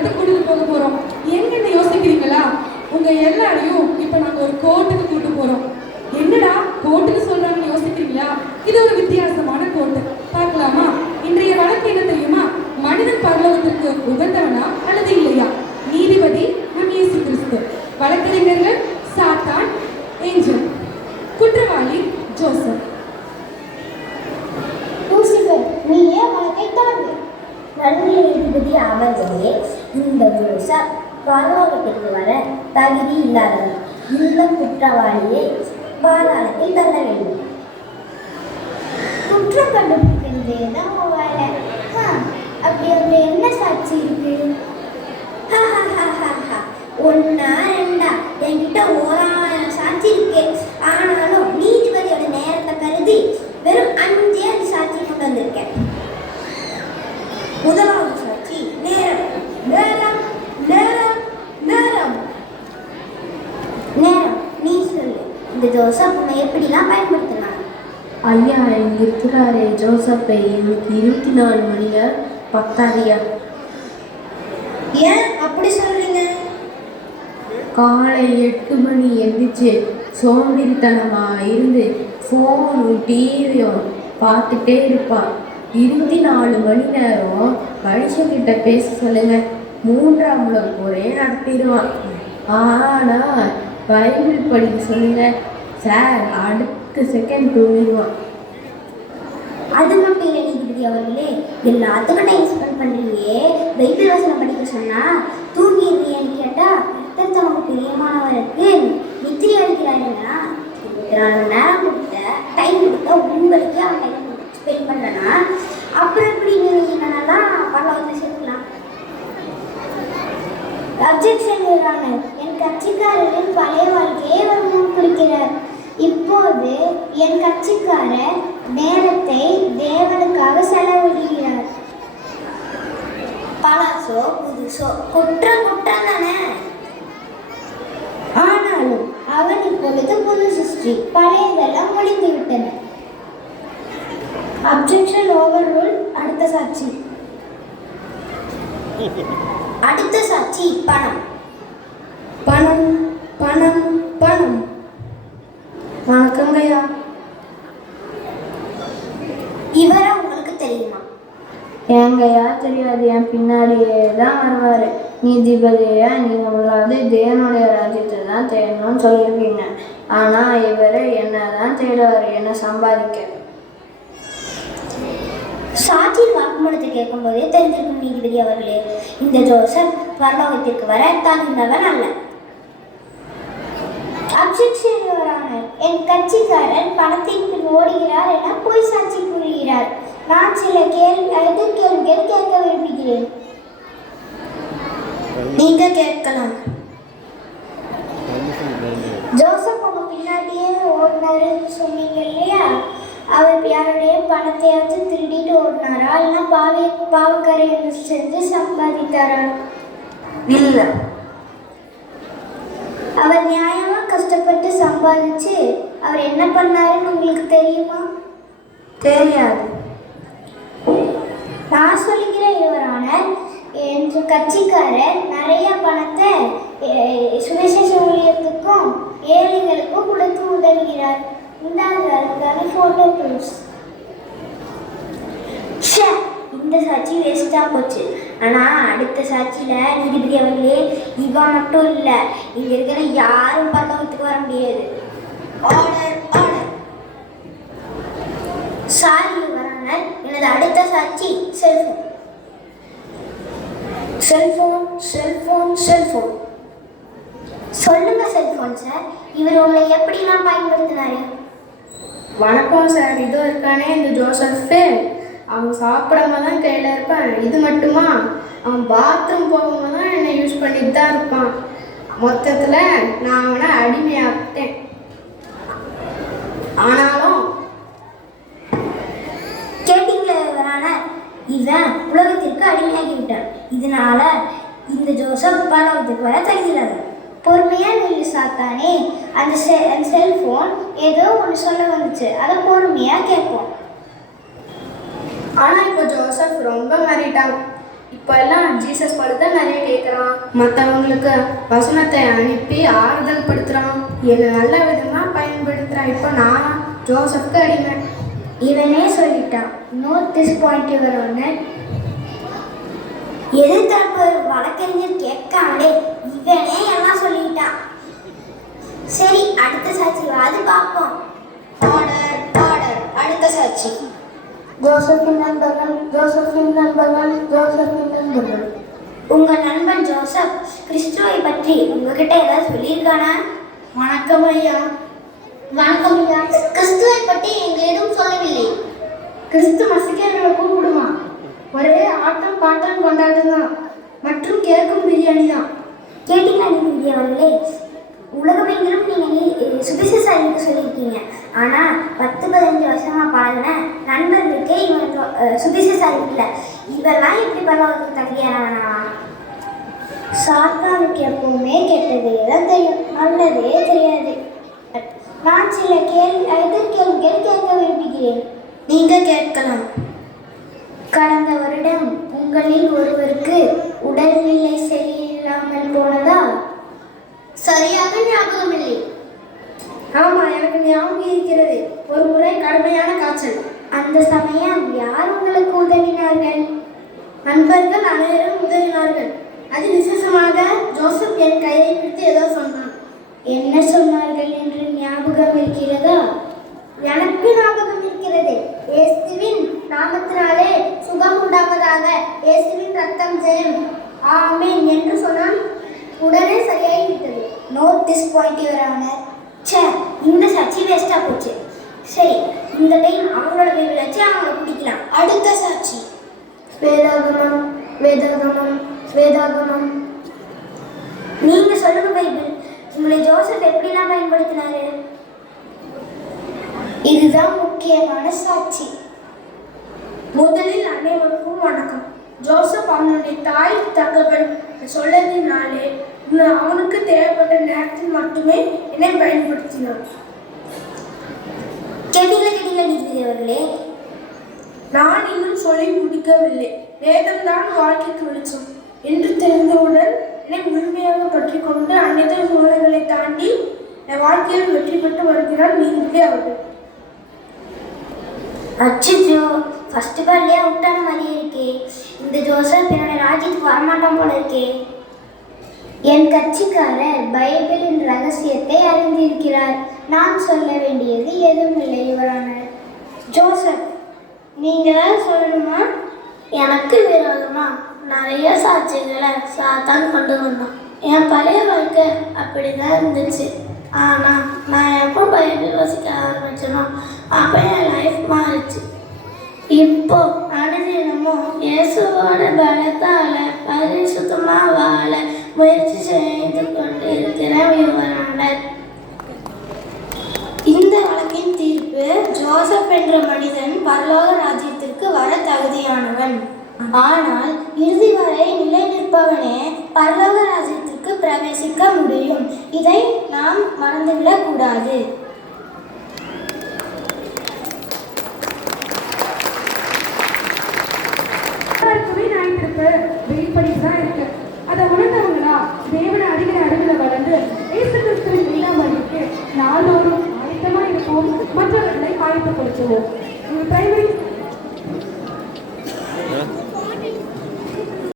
இடத்துக்கு கூட்டிட்டு போக போறோம். எங்கன்னு யோசிக்கிறீங்களா? உங்க எல்லாரையும் இப்ப நாங்க ஒரு கோர்ட்டுக்கு கூட்டு போறோம். என்னடா கோர்ட்டுக்கு சொல்றாங்கன்னு யோசிக்கிறீங்களா? இது ஒரு வித்தியாசமான கோர்ட்டு. பார்க்கலாமா? இன்றைய வழக்கு என்ன தெரியுமா? மனிதன் பரலோகத்திற்கு உகந்தவனா அல்லது இல்லையா? நீதிபதி நம் இயேசு கிறிஸ்து, வழக்கறிஞர்கள் சாத்தான், ஏஞ்சல், குற்றவாளி ஜோசப். நீயே வழக்கை தொடங்கு. நடுநிலை நீதிபதி அவர்களே, இந்த ஜோசப் பரலோகத்திற்கு வர தகுதி இல்லாதவர். இந்த குற்றவாளியை பாதாளத்தில் தள்ள வேண்டும். குற்றம் கண்டுபிடிக்கிறதுதான் வேலை. அப்படி அதுல என்ன சாட்சி இருக்கு? ஒன்னா ரெண்டா என்கிட்ட 1000 சாட்சி இருக்கு. ஆனாலும் நீதிபதியோட நேரத்தை கருதி வெறும் 5 சாட்சி கொண்டு வந்திருக்கேன். முதலாவது சாட்சி நேரம். நேரம் நேரம் நேரம் நேரம். நீ சொல்லு, இந்த ஜோசப் உன்னை எப்படிலாம் பயன்படுத்தினான்? ஐயா, இங்க இருக்கிறாரே ஜோசப்பை, எனக்கு 24 மணி நேரம் பத்தாதியா. ஏன் அப்படி சொல்றீங்க? காலை 8 மணி எந்திரிச்சு சோம்பேறித்தனமா இருந்து ஃபோனும் டிவியும் பார்த்துட்டே இருப்பான். 24 மணி நேரம் மனுஷங்கிட்ட பேச சொல்லுங்க, 3ஆம் உலக போரே நடத்திடுவான். ஆனால் பைபிள் படிக்க சொல்லுங்க சார், அடுத்த செகண்ட் தூங்கிடுவான். அது மட்டும் இல்லை நீதிபதி அவர்களே, எல்லாத்துக்கும் டைம் ஸ்பெண்ட் பண்ணுறியே, பைபிள் வசனம் படிக்க சொன்னா தூங்கிடுறியன்னு கேட்டா நமக்கு பிரியமானவருக்கு நித்திரை அடிக்கிறாருன்னா 24 மணி நேரம் கொடுத்த டைம் கொடுத்த உங்களுக்கு அவன் டைம் ஸ்பெண்ட் பண்ணலன்னா அப்புறம் எப்படி நீங்கள் என்னென்னலாம் பரவாயில்ல சேர்க்கலாம்? அப்ஜெக்ஷன் என் கட்சிக்காரரின் பழைய வாழ்க்கையை அவர் முன்குறிக்கிறார். இப்போது என் கட்சிக்காரர் நேரத்தை தேவனுக்காக செலவிடுகிறார். பழசோ புதுசோ குற்றம் குற்றம் தானே. ஆனாலும் அவன் இப்பொழுது புது சிருஷ்டி, பழையதெல்லாம் முடிந்து விட்டன. Objection over rule. அடுத்த சாட்சி. அடுத்த சாட்சி பணம். பணம் பணம் பணம். வணக்கங்கய்யா. இவரை உங்களுக்கு தெரியுமா? ஏங்கய்யா தெரியாது, என் பின்னாடியே தான் வருவார். நீதிபதியா, நீங்கள் முதலாவது தேவனுடைய ராஜ்யத்தை தான் தேடணும்னு சொல்லியிருக்கீங்க. ஆனால் இவர் என்ன தான் தேடுவார், என்ன சம்பாதிக்க. சாட்சி வாக்குமூலத்தை கேட்கும்போதே தெரிஞ்சிருக்கும் நீதிபதி அவர்களே, இந்த ஜோசப் பரலோகத்திற்கு வர தகுந்தவன் அல்ல. அப்ஜெக்ஷன் என் கட்சிக்காரர் பணத்தின் பின் ஓடுகிறார் என பொய் சாட்சி கூறுகிறார். நான் சில எதிர்கேள்விகள் கேட்க விரும்புகிறேன். நீங்க கேட்கலாம். ஜோசப் உங்க பின்னாடியே ஓடினாருன்னு சொன்னீங்க இல்லையா? அவர் யாருடைய பணத்தையாவது திருடிட்டு ஓடினாரா, இல்லைன்னா பாவக்கரையை செஞ்சு சம்பாதித்தாரா? இல்லை. அவர் நியாயமா கஷ்டப்பட்டு சம்பாதிச்சு அவர் என்ன பண்ணாருன்னு உங்களுக்கு தெரியுமா? தெரியாது. நான் சொல்லுகிறேன் யுவரான, என் கட்சிக்காரர் நிறைய பணத்தை சுவிசேஷ ஊழியத்துக்கும் ஏழைகளுக்கும் கொடுத்து உதவுகிறார். இந்தாங்க போட்டோ ப்ரூஃப்ஸ். இந்த சாட்சி வேஸ்டா போச்சு. ஆனா அடுத்த சாட்சியில நீதிபதி அவர்களே, இவன் மட்டும் இல்லை, இங்க இருக்கிற யாரும் பரலோகத்துக்கு வர முடியாது. Order order. சாரி யுவரான, எனது அடுத்த சாட்சி செல்போன். Cellphone cellphone cellphone. சொல்லுங்க செல்போன் சார், இவர் உங்களை எப்படிலாம் பயன்படுத்தினாரு? வணக்கம் சார், இதோ இருக்கானே இந்த ஜோசப்பு. அவன் சாப்பிடாம தான் கையில் இருப்பான். இது மட்டுமா, அவன் பாத்ரூம் போகும்போது தான் என்னை யூஸ் பண்ணிட்டு தான் இருப்பான். மொத்தத்தில் நான் அவனை அடிமையாக்கிட்டேன். ஆனாலும் கேட்டீங்களே வரான, இவன் உலகத்திற்கு அடிமையாகிவிட்டான். இதனால இந்த ஜோசப் பரலோகத்துக்கு வர தகுதியில்லாத. பொறுமையா நில்லு சாத்தானே. அந்த செல்போன் ஏதோ ஒன்று சொல்ல வந்துச்சு, அதை பொறுமையா கேட்போம். ஆனால் இப்போ ஜோசப் ரொம்ப மாறிட்டான். இப்போ எல்லாம் ஜீசஸ் பாட்டு தான் நிறைய கேட்குறான். மற்றவங்களுக்கு வசனத்தை அனுப்பி ஆறுதல் படுத்துகிறான். என்னை நல்ல விதமாக பயன்படுத்துகிறான். இப்போ நான் ஜோசப்க்கு அடிமை. இவனே சொல்லிட்டான். Note this point your honour. எதிர்த்தரப்பு வழக்கறிஞர் கேட்காமலே இவனே எல்லாம் சொல்லிட்டான். சரி, அடுத்த சாட்சியாவது பார்ப்போம். Order order. அடுத்த சாட்சி. ஜோசப்பின் நண்பர்கள், ஜோசப்பின் நண்பர்கள், ஜோசப்பின் நண்பர்கள். உங்க நண்பன் ஜோசப் கிறிஸ்துவை பற்றி உங்ககிட்ட ஏதாவது சொல்லியிருக்கானா? வணக்கம் ஐயா. வணக்கம் ஐயா. கிறிஸ்துவை பற்றி எங்களிடம் சொல்லவில்லை. கிறிஸ்து மசிக்கர்களை கூப்பிடுமா? ஒரே ஆட்டம் பாட்டம் கொண்டாட்டம் தான் மற்றும் கேட்கும் பிரியாணி தான். கேட்டீங்களா நீதி அவர்களே? உலகமெங்கிலும் நீங்கள் சுவிசேஷ அறிவிக்க சொல்லியிருக்கீங்க. ஆனால் 10-15 வருஷமாக பழகின நண்பர்களுக்கே இவன் சுவிசேஷ அறிவிக்கல. இதெல்லாம் எப்படி பரவாயில்ல தகுதியானவனா? சாத்தானுக்கு எப்பவுமே கெட்டதே தான் தெரியும், நல்லதே தெரியாது. நான் சில எதிர்கேள்விகள் கேட்க விரும்புகிறேன். நீங்கள் கேட்கலாம். கடந்த வருடம் உங்களில் ஒருவருக்கு உடல்நிலை சரியில்லாமல் போனதா? சரியாக ஞாபகம் இல்லை. ஆமாம், எனக்கு ஞாபகம் இருக்கிறது. ஒரு முறை கடுமையான காய்ச்சல். அந்த சமயம் யார் உங்களுக்கு உதவினார்கள்? நண்பர்கள் அனைவரும் உதவினார்கள். அது விசேஷமாக ஜோசப் என் கையை பிடித்து ஏதோ சொன்னான். என்ன சொன்னார்கள் என்று ஞாபகம் இருக்கிறதா? எனக்கு ஞாபகம் இருக்கிறது. இயேசுவின் நாமத்தினாலே சுகம் உண்டாவதாக, இயேசுவின் ரத்தம் ஜெயம், ஆமென் என்று சொன்னான். உடனே சரியாகிவிட்டது. Note this point your honour. சே, இந்த சாட்சி வேஸ்ட்டாக போச்சு. சரி, இந்த டைம் அவங்களோட பைபிள் வச்சு அவங்கள பிடிக்கலாம். அடுத்த சாட்சி. வேதாகமம், வேதாகமம், வேதாகமம். நீங்க சொல்லுங்க பைபிள். உங்களை ஜோசப் எப்படிலாம் பயன்படுத்தினாரு? இதுதான் முக்கியமான சாட்சி. முதலில் அனைவருக்கும் வணக்கம். ஜோசப் அவனுடைய தாய் தகவல் சொல்லதினாலே அவனுக்கு தேவைப்பட்ட நேரத்தில் மட்டுமே என்னை பயன்படுத்தினான். கேட்டீங்களா நீதிபதி அவர்களே? நான் இன்னும் சொல்லி முடிக்கவில்லை. வேதம்தான் வாழ்க்கைக்கு வெளிச்சம் என்று தெரிந்தவுடன் என்னை முழுமையாக பற்றி கொண்டு அனைத்து சூழ்நிலைகளை தாண்டி என் வாழ்க்கையில் வெற்றி பெற்று வருகிறார் நீதிபதி அவர்கள். அச்சோ, ஃபர்ஸ்ட் பால்லே அவுட்டான மாதிரியே இருக்கே. இந்த ஜோசப் என்னோட ராஜ்யத்துக்கு வரமாட்டான் போல இருக்கே. என் கட்சிக்காரர் பைபிளின் ரகசியத்தை அறிந்திருக்கிறார். நான் சொல்ல வேண்டியது எதுவும் இல்லை யுவரானர். ஜோசப், நீங்கள் சொல்லணுமா? எனக்கு விரோதமா நிறைய சாட்சிகளை சாத்தான் கொண்டு வந்தான். என் பழைய வாழ்க்கை அப்படி தான் இருந்துச்சு. ஆனால் நான் எப்போ பைபிள் வாசிக்க ஆரம்பிச்சேனோ அப்போ என் லைஃப் மாறிச்சு. இப்போ அனுதினமும் இயேசுவோட பலத்தால் பரிசுத்தமாக வாழ முயற்சி செய்து கொண்டு இருக்கிறேன் யுவரானர். இந்த வழக்கின் தீர்ப்பு, ஜோசப் என்ற மனிதன் பரலோக ராஜ்யத்திற்கு வர தகுதியானவன். ஆனால் இறுதி வரை நிலை நிற்பவனே பரலோக ராஜ்யத்திற்கு பிரவேசிக்க முடியும். இதை நாம் மறந்துவிடக் கூடாது. வெயிட் பண்ணிட்டு தான் இருக்கு. அதை உணர்ந்தவங்களா தேவனை அறிகிற அறிவில் வளர்ந்து இயேசு கிறிஸ்துவின் மீதாம் வழிக்கு நாளோறும் ஆயத்தமாக இருப்போம், மற்றவர்களை ஆயத்தப்படுத்துவோம். பிரைமரி